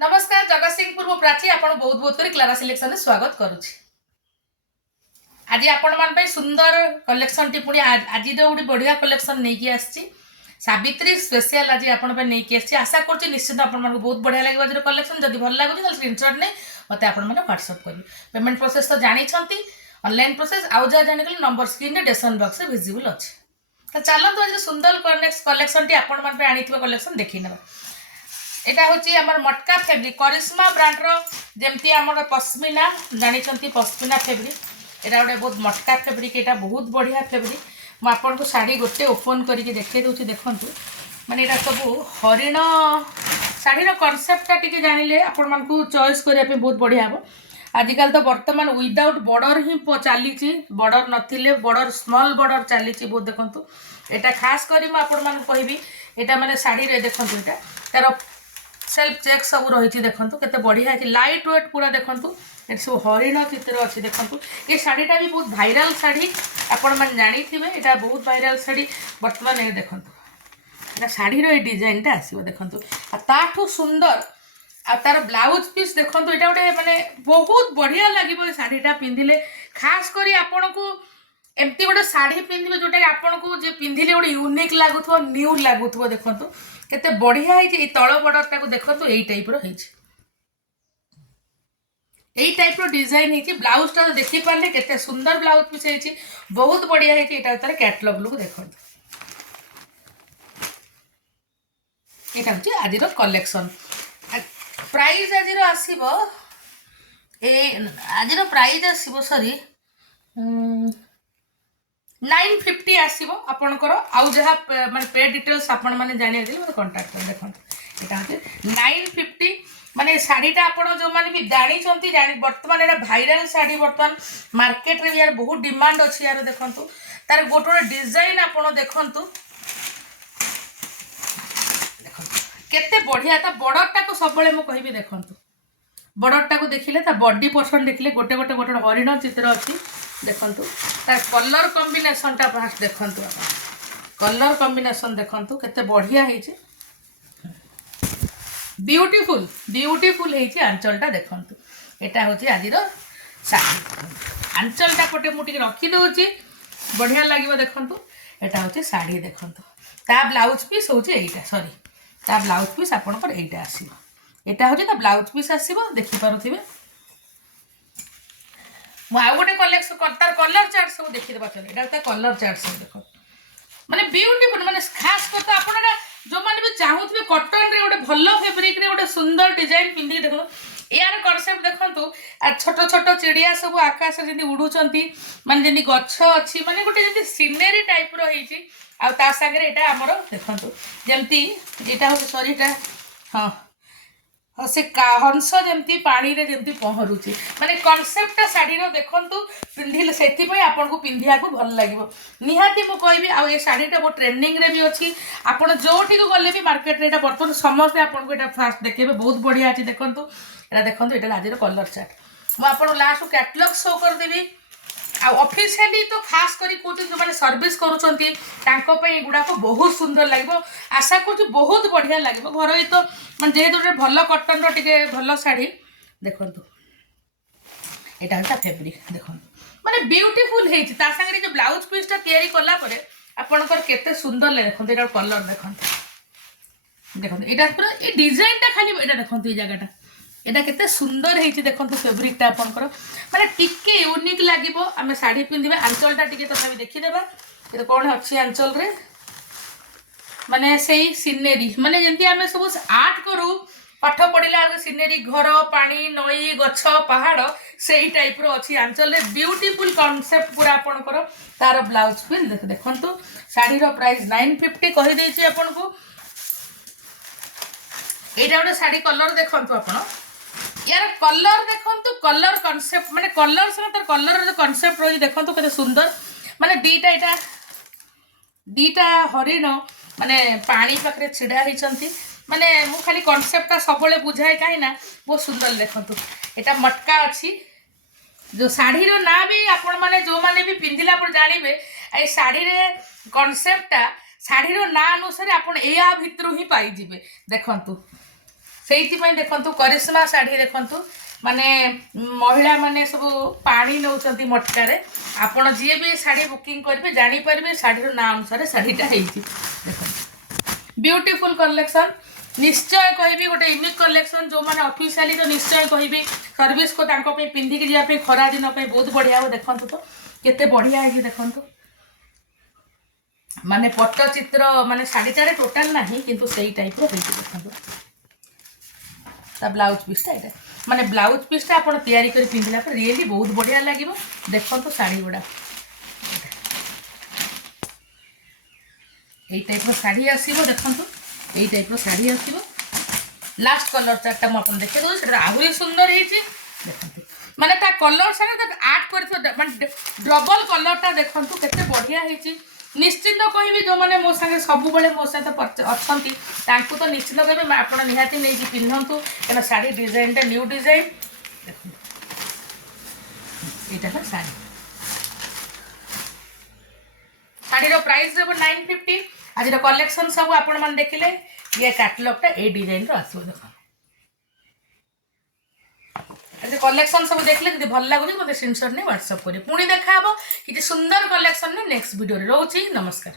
नमस्कार जगतसिंहपुर मु प्राची आपण बहुत बहुत कर क्लारा सिलेक्शन स्वागत करुछि। आज आपण मान सुंदर कलेक्शन टी पुणी आज गोटे बढ़िया कलेक्शन नहीं कि आसी सावित्री स्पेशल आज आपण नहीं कि आसी आशा कर निश्चित आपण मान बहुत बढ़िया लगे आज कलेक्शन जब भल लगे स्क्रीनशॉट नहीं मत आप व्हाट्सअप करेंगे। पेमेंट प्रोसेस तो जानते ऑनलाइन प्रोसेस आउ जहाँ जान नंबर स्क्रीन डिस्क्रिप्शन बॉक्स में विजिबल अच्छे। तो चलते आज सुंदर कलेक्शन टी आपण मान आनी कलेक्शन देखी ना। एटा होची हमर मटका फैब्रिक करिश्मा ब्रांड रो जेमती हमर पश्मीना जानी पश्मीना फैब्रिक एटा गोटे बहुत मटका फैब्रिक एटा बहुत बढ़िया फैब्रिक मु आपन को साड़ी गोटे ओपन करके देखे दूची देखंतु माने एटा सब हरिण साड़ी रो कांसेप्ट टिके जानिले आपन मन को चॉइस करिया पे बहुत बढ़िया हो। आजिकल तो वर्तमान विदाउट बॉर्डर ही चली बॉर्डर नथिले बॉर्डर स्मॉल बॉर्डर चली बहुत देखंतु एटा खास करी मु आपन मन कहबी एटा माने साड़ी रे देखंतु एटा तार सेल्फ चेक सब रही देखो केते बढ़िया है लाइट वेट पूरा देखो ये सब हरिण चित्र अच्छी देखो ये शाढ़ीटा भी बहुत भाइराल शाढ़ी आपण मैंने जानी थे यहाँ बहुत भाइराल शाढ़ी बर्तमान ये देखो ये शाढ़ी रो डिजाइनटा आसो देखो ताठू सुंदर आ तार ब्लाउज पीस देखो यहाँ गोटे माने बहुत बढ़िया लगे शाढ़ीटा पिंधिले खास करी आपण को एमती गोटे शाढ़ी पिंधे जोटा आपन को जे पिंधिले गोटे यूनिक लगुव न्यू लगुव देखो केते बढ़िया है तल बॉर्डर देखो यही टाइप रो यही टाइप रो डिजाइन है ब्लाउज टा देखी पारे केते सुंदर ब्लाउज पीस है बहुत बढ़िया है ये कैटलॉग लुक देखो यहाँ हूँ आज कलेक्शन प्राइस आज आसो आज प्राइस आसो सॉरी 950 आसो आपणकर आउ जहाँ माने पे डिटेल्स आपण मैंने जानिए मतलब कंटाक्ट कर देखो यहाँ हूँ 950 माने शाढ़ीटा आपड़ जो मैंने भी जानी जानी बर्तमान यहाँ भाइराल शाढ़ी बर्तमान मार्केट रे यार बहुत डिमांड अच्छी यार देखो तार गोटे डिजाइन आप देखु केते बढ़िया था बॉर्डरटा को सब मुझे देखु बॉर्डरटा को देखिले बॉडी पोर्शन देखिले गोटे गोटे गोटे हरिण चित्र अच्छी देखु तार कलर कॉम्बिनेशनटा फास्ट देखु कलर कॉम्बिनेशन देखु केते बढ़िया है ब्यूटीफुल ब्यूटीफुल है आंचलटा देखु यहाँ हूँ आज शाढ़ी आंचलटा पटे मुझे रखीदे बढ़िया लगे देखु यहाँ हूँ शाढ़ी देखु ता ब्लाउज पीस हूँ यहीटा सॉरी ता ब्लाउज पीस आपंकर यहीटा आसो यहाँ हूँ ब्लाउज पीस आसो देखिपे मुझे गोटे कलेक्शन तार कलर चार्ट सब देखीदे यहाँ कलर चार्ट सब देख माने ब्यूटीफुल माने खास करता आपड़ा जो मैंने भी चाहूथे कटन रे गोटे भल फैब्रिक रे गोटे सुंदर डिजाइन पिंधि देखो यार कनसेप्ट देखो छोट छोट चिड़िया सब आकाश जमी उड़ुंट माने जमी गछ अच्छी माने गोटे जमी सीनेरी टाइप रही आ सागर यहाँ आमर देखो जमती यहाँ हूँ सॉरी हाँ हाँ से हंस जमती पानी रे जमती पहरुची माने कॉन्सेप्ट शाढ़ी देखु पिंधिले से आपन को पिंधिया को भल लगे निहाती मु कहबी आ ये शाढ़ीटा बहुत ट्रेंडिंग रे भी अच्छी आपन जोठी को गले भी मार्केट रे बर्तमान समस्त आपन को एटा फास्ट देखेबे बहुत बढ़िया अछि देखंतु एटा देखंतु एटा आज कलर चार्ट मु आपन लास्ट कैटलॉग शो कर देबी आ ऑफिशियली तो खास करी कोची जो माने सर्विस करूचंती तांको पई गुडा को बहुत सुंदर लागबो आशा करछु बहुत बढ़िया लागबो घर ही तो माने जेहेतु भल कॉटन रो टिके भल साड़ी देखंतु एटा हटा फैब्रिक देखंतु माने ब्यूटीफुल हेछि ता संगे जो ब्लाउज पीस ता तयारी करला परे आपनकर केते सुंदर ले देखंतु एटा कलर देखंतु देखंतु एटा पूरा ए डिजाइन ता खाली एटा देखंतु ए जगहटा एटा केते सुंदर हेछि देखंतु फैब्रिक ता आपनकर माने टिके यूनिक लागिबो आमे साड़ी पिंदिबे आंचलटा टिके तथापि देखि देबा ए कोन अछि आंचल रे माने सेही सिनेरी माने जेंती आमे सब आर्ट करू पाठ पढ़िला सिनेरी घर पानी नई गछ पहाड़ सेही टाइप रो अछि आंचल रे ब्यूटीफुल कांसेप्ट पूरा आपनकर तार ब्लाउज पीस देखंतु साड़ी रो प्राइस 950 कहि देछि आपन को एटा गोटे साड़ी कलर देखंतु आपन यार कलर देखंतु कलर कांसेप्ट माने कलर से तर कलर जो कांसेप्ट रही देखंतु केते सुंदर माने दीटा हरिण माने पानी पाखरे छिड़ा हिचंती माने मु खाली कांसेप्ट का सबले बुझाए काहे ना बहुत सुंदर देखंतु एटा मटका अछि जो साड़ी रो ना भी आपण माने जो माने भी पिंदिला पर जानिबे ए साड़ी रे कांसेप्टटा शाढ़ीर ना अनुसार आप या भितर ही पाइबे देखु से देखु करिश्मा शाढ़ी देखु माने महिला माने सब पानी नौ मटकार आपण जी भी शाढ़ी बुकिंग करेंगे जानीपर शाढ़ी ना अनुसार शाढ़ीटा हो ब्यूटीफुल कलेक्शन निश्चय कहबी गोटे यूनिक कलेक्शन जो मैंने ऑफिशियली तो निश्चय कहबी सर्विस को पिंधिक जावाई खरा दिन बहुत बढ़िया हो देखु तो केते बढ़िया है देखु माने पट्टचित्र माने शाढ़ीटारे टोटाल नहीं किंतु सही टाइप रो देखु ब्लाउज पीसटा ये माने ब्लाउज पीसटा आप तैयारी कर पिंधला पर रियली बहुत बढ़िया लगे देखो तो शाढ़ी गुड़ा यही टाइप शाढ़ी आसो देखो यही टाइप शाढ़ी आसो लास्ट कलर चार्टा मुझे देखे दूसरी आहरी सुंदर है देखो माने ता कलर सारे आर्ट कर डबल कलरटा देखो केते बढ़िया है निश्चिंत कहबी जो मैंने मो संगे सब मो सहित अच्छा तो निश्चित कहबी आप निहाती नहीं पिंधतु क्या शाढ़ी डिजाइनटा न्यू डिजाइन यहाँ शाढ़ी शाढ़ीर प्राइस देव 950 आज कलेक्शन सब आपण मैंने देखिले ये कैटलॉगटा ए डिजाइन आसो देख आज कलेक्शन सब देखले जब भल लगुच मतलब स्क्रीनशॉट नहीं व्हाट्सएप करें पुणी देखा कि सुंदर कलेक्शन ने नेक्स्ट वीडियो रोचे नमस्कार।